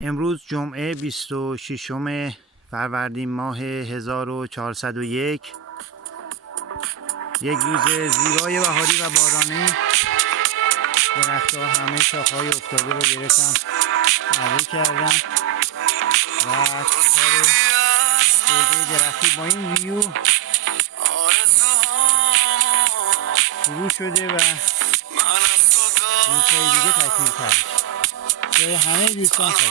امروز جمعه 26 فروردین ماه 1401، یک روز زیبای بهاری و بارانی. درخت‌ها همه شاخه‌های افتاده رو گرفتم، عرض کردم و کار گوجه درختی با این ویو شروع شده و روزهای دیگه تکمیل تر. جای همه دوستان خالی.